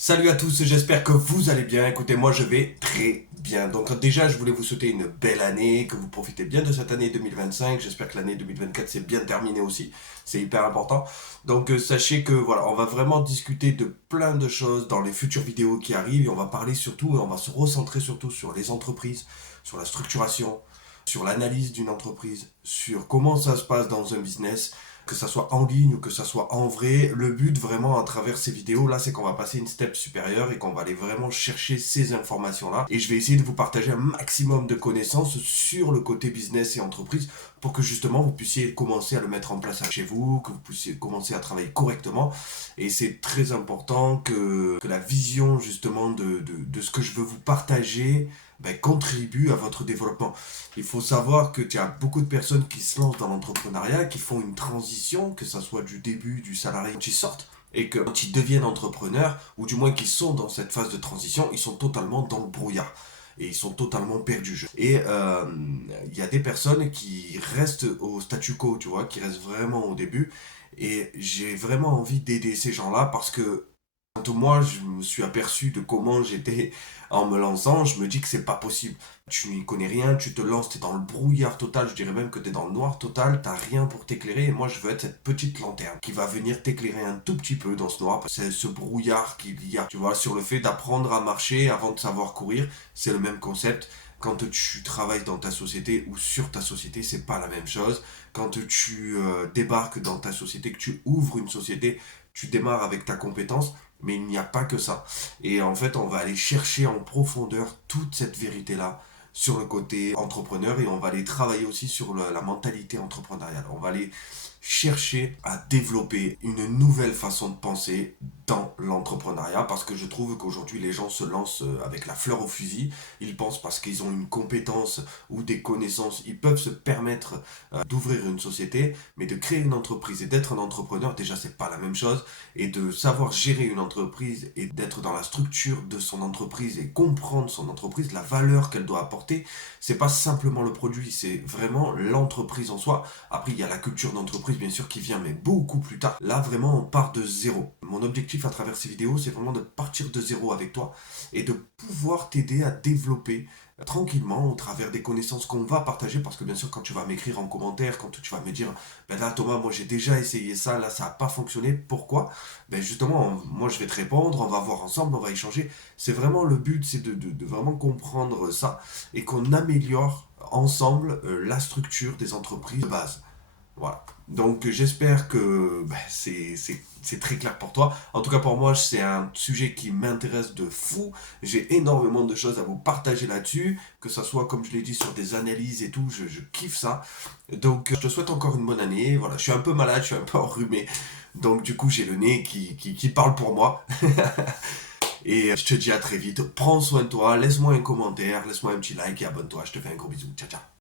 Salut à tous, j'espère que vous allez bien. Écoutez, moi je vais très bien. Donc déjà, je voulais vous souhaiter une belle année, que vous profitez bien de cette année 2025. J'espère que l'année 2024 s'est bien terminée aussi. C'est hyper important. Donc sachez que voilà, on va vraiment discuter de plein de choses dans les futures vidéos qui arrivent et on va parler surtout, et on va se recentrer surtout sur les entreprises, sur la structuration, sur l'analyse d'une entreprise, sur comment ça se passe dans un business, que ça soit en ligne ou que ça soit en vrai. Le but vraiment à travers ces vidéos là, c'est qu'on va passer une step supérieure et qu'on va aller vraiment chercher ces informations là. Et je vais essayer de vous partager un maximum de connaissances sur le côté business et entreprise pour que justement vous puissiez commencer à le mettre en place chez vous, que vous puissiez commencer à travailler correctement. Et c'est très important que la vision justement de ce que je veux vous partager contribue à votre développement. Il faut savoir que tu as beaucoup de personnes qui se lancent dans l'entrepreneuriat, qui font une transition, que ce soit du début du salarié quand ils sortent, et que quand ils deviennent entrepreneurs, ou du moins qu'ils sont dans cette phase de transition, ils sont totalement dans le brouillard. Et ils sont totalement perdus. Et il y a des personnes qui restent au statu quo, tu vois, qui restent vraiment au début. Et j'ai vraiment envie d'aider ces gens-là parce que quand moi je me suis aperçu de comment j'étais en me lançant, je me dis que c'est pas possible. Tu n'y connais rien, tu te lances, t'es dans le brouillard total, je dirais même que t'es dans le noir total, t'as rien pour t'éclairer. Et moi je veux être cette petite lanterne qui va venir t'éclairer un tout petit peu dans ce noir. C'est ce brouillard qu'il y a, tu vois, sur le fait d'apprendre à marcher avant de savoir courir. C'est le même concept. Quand tu travailles dans ta société ou sur ta société, c'est pas la même chose. Quand tu débarques dans ta société, que tu ouvres une société, tu démarres avec ta compétence, mais il n'y a pas que ça. Et en fait, on va aller chercher en profondeur toute cette vérité-là sur le côté entrepreneur et on va aller travailler aussi sur la mentalité entrepreneuriale. On va aller chercher à développer une nouvelle façon de penser dans l'entrepreneuriat parce que je trouve qu'aujourd'hui les gens se lancent avec la fleur au fusil. Ils pensent parce qu'ils ont une compétence ou des connaissances, ils peuvent se permettre d'ouvrir une société, mais de créer une entreprise et d'être un entrepreneur, déjà c'est pas la même chose. Et de savoir gérer une entreprise et d'être dans la structure de son entreprise et comprendre son entreprise, la valeur qu'elle doit apporter, c'est pas simplement le produit, c'est vraiment l'entreprise en soi. Après, il y a la culture d'entreprise, bien sûr, qui vient, mais beaucoup plus tard. Là, vraiment, on part de zéro. Mon objectif à travers ces vidéos, c'est vraiment de partir de zéro avec toi et de pouvoir t'aider à développer tranquillement au travers des connaissances qu'on va partager parce que bien sûr quand tu vas m'écrire en commentaire, quand tu vas me dire ben là Thomas moi j'ai déjà essayé ça, là ça n'a pas fonctionné, pourquoi? Ben justement moi je vais te répondre, on va voir ensemble, on va échanger, c'est vraiment le but, c'est de vraiment comprendre ça et qu'on améliore ensemble la structure des entreprises de base. Voilà. Donc j'espère que c'est très clair pour toi. En tout cas pour moi c'est un sujet qui m'intéresse de fou. J'ai énormément de choses à vous partager là-dessus. Que ce soit comme je l'ai dit sur des analyses et tout, je kiffe ça. Donc je te souhaite encore une bonne année. Voilà, je suis un peu malade, je suis un peu enrhumé. Donc du coup j'ai le nez qui parle pour moi. Et je te dis à très vite. Prends soin de toi, laisse-moi un commentaire, laisse-moi un petit like et abonne-toi. Je te fais un gros bisou. Ciao ciao.